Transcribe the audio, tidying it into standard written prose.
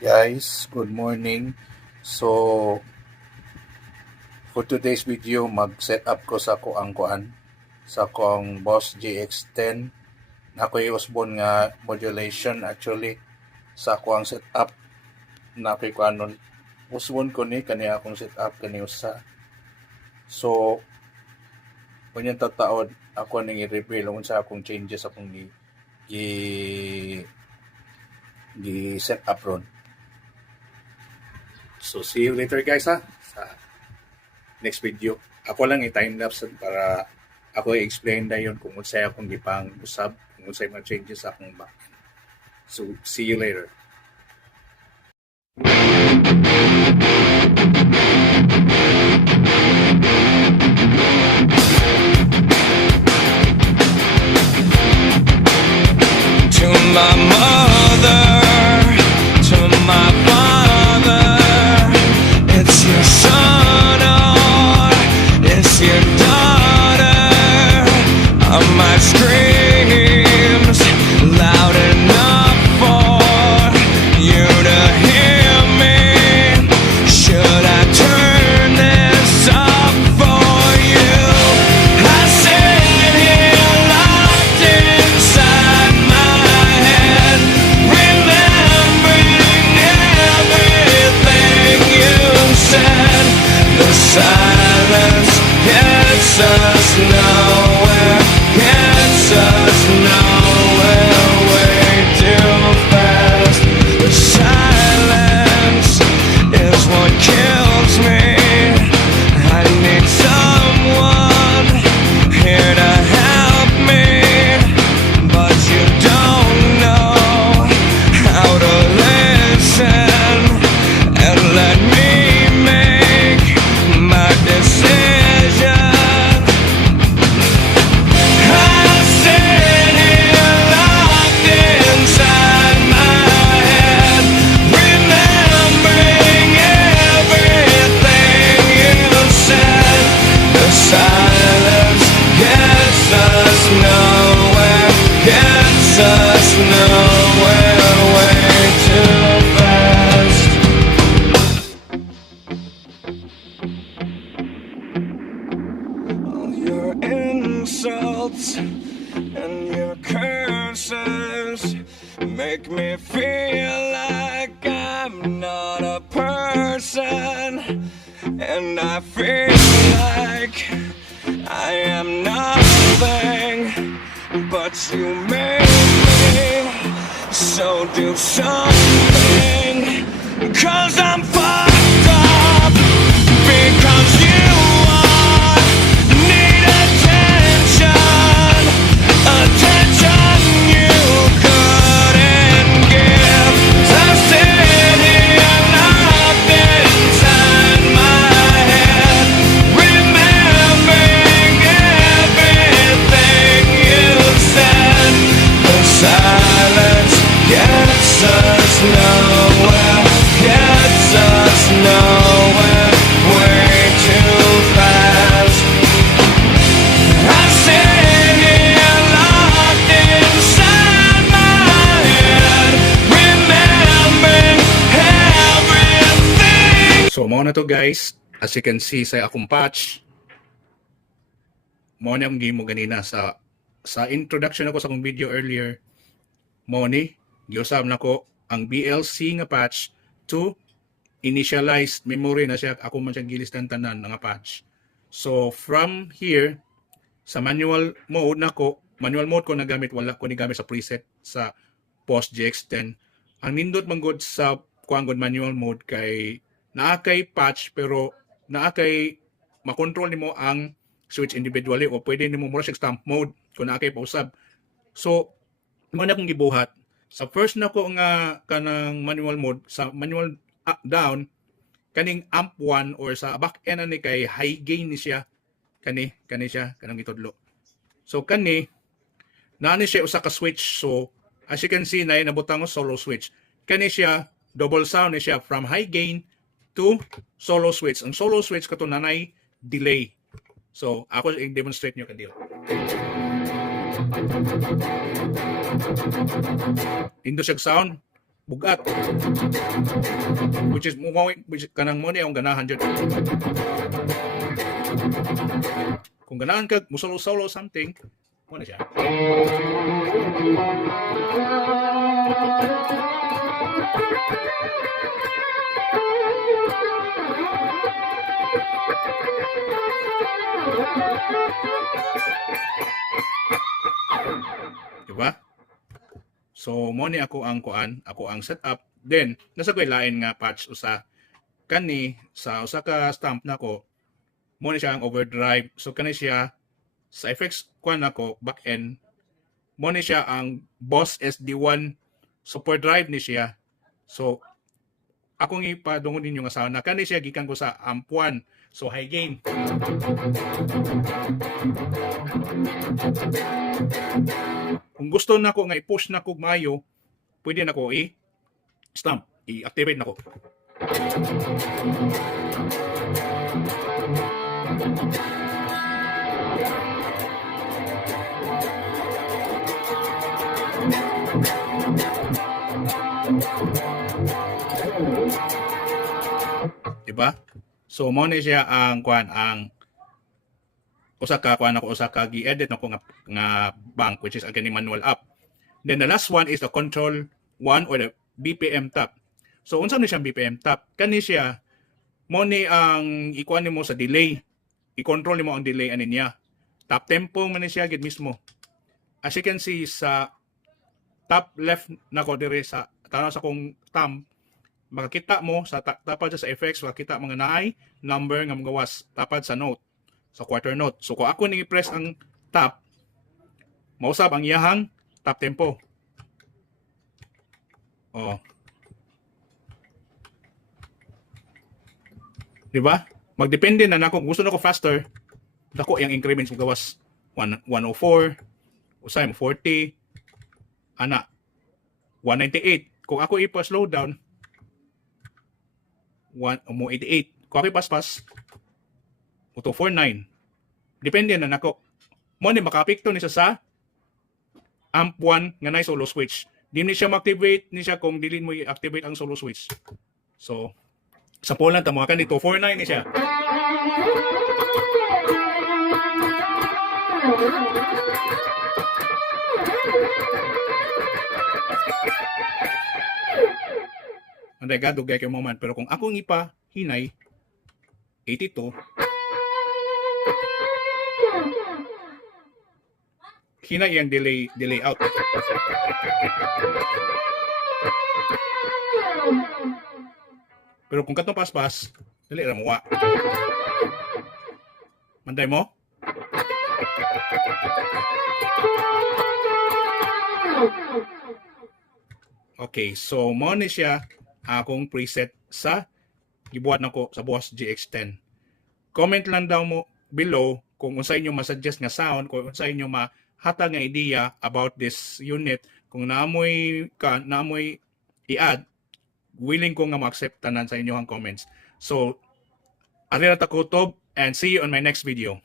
Guys, good morning. So, for today's video, mag-set up ko sa ko ang kuan sa kong Boss GX10 na ako'y usbon nga modulation actually sa ko ang setup na ako'y kuanon. Usbon ko ni kani akong setup kani usa. So, kunyang tataod ako ning i-reveal unsa akong changes akong gi set up ron. So, see you later guys ha sa next video. Ako lang i-time-lapse para ako i-explain na yun kung unsay akong gipang usab, kung unsay mga changes sa akong back. So, see you later. To my mother, to my father, it's your son or it's your daughter. My screams loud enough for you to hear me. Should I turn this up for you? I sit here locked inside my head, remembering everything you said. The silence gets us nowhere, gets us nowhere, way too fast. The silence is what kills me. I need someone here to help me, but you don't know how to listen and let me make my decision. I sit here locked inside my head, remembering everything you said. The silence gets us nowhere, gets us nowhere, way too fast. All your insults and your curses make me feel like I'm not a person, and I feel like I am nothing, but you made me, so do something, 'cause I'm fucked up, because you are need attention, attention you couldn't give. I sit here locked inside my head, remembering everything you said. The silence gets us nowhere, gets us nowhere, way too fast. I sit here locked inside my head, remembering everything. So, mao na to guys. As you can see sa akong patch, mao na akong game mo ganina sa introduction ako sa akong video earlier. Mao ni giusab nako ang BLC nga patch to initialized memory na siya, ako man siya gilistan tanan nga patch. So from here sa manual mode ko nagamit, wala ko ni gamit sa preset sa Boss GX10. Ang nindot man gud sa kuang gud manual mode kay naa kay patch, pero naa kay makontrol nimo ang switch individually, o pwede nimo mura siya stamp mode kung naa kay pausab. So mo na akong gibuhat sa first nako nga kanang manual mode, sa manual down kaning amp 1 or sa back end ani kay high gain ni siya, kani siya kanang gitudlo. So kani naani siya usa ka switch. So as you can see, na nabutang ko solo switch. Kani siya double sound ni siya from high gain to solo switch. Ang solo switch kato nanay delay. So ako i-demonstrate nyo kadil. Indo siya sound bugat. Which is kanang mo ni ang ganahan jud. Kung ganahan ka musolo-solo something, mo na siya. Diba? So mo ni ako ang kuan, ako ang setup. Then nasa ko'y lain nga patch usa kani sa usa ka stamp nako. Mo ni siya ang overdrive. So kani siya sa effects kuan nako back end. Mo ni siya ang Boss SD1 super drive ni siya. So akong ipadungod ninyo nga sana kani siya gikan ko sa amp 1. So high gain. Kung gusto nako nga i-push nako maayo, pwede nako i-stamp, i-activate nako. Diba? So mo ni siya ang kuan ang usa ka gi-edit nako nga bank which is ang kini manual app. Then the last one is the control 1 or the BPM tap. So unsa ni siyang BPM tap? Kani siya mo ni ang ikuan nimo sa delay. I-control nimo ang delay ani niya. Tap tempo man ni siya gid mismo. As you can see sa top left nako dire sa tanaw sa kong thumb, makakita mo sa tapad sa effects, makakita mga naay number nga magawas tapad sa note, sa quarter note. So kung ako ni press ang top, mausab ang iyahang top tempo. Oh. Diba? Magdepende na nako. Gusto nako faster, dako yung increments magawas 104, usay mo 40, ana 198. Kung ako ipa-slow down, 188. Kung ako ipaspas, 249. Depende na nako. Mo ni makapikto ni sa amp 1 nga nay solo switch. Di ni siya ma-activate ni siya kung dili mo i-activate ang solo switch. So, sa Poland ta mga kanito 249 ni siya. Anday gadog kay moment, pero kung akong ipa hinay 82, hinay ang delay out. Pero kung katong paspas, dili ra muwa. Manday mo? Okay, so mo ni siya akong preset sa gibuhat nako sa Boss GX10. Comment lang daw mo below kung unsa inyo masuggest nga sound, kung unsa inyo mahatag nga idea about this unit, kung naamoy i-add, willing ko nga ma-accept tanan sa inyo ang comments. So, ari ra ta kutob and see you on my next video.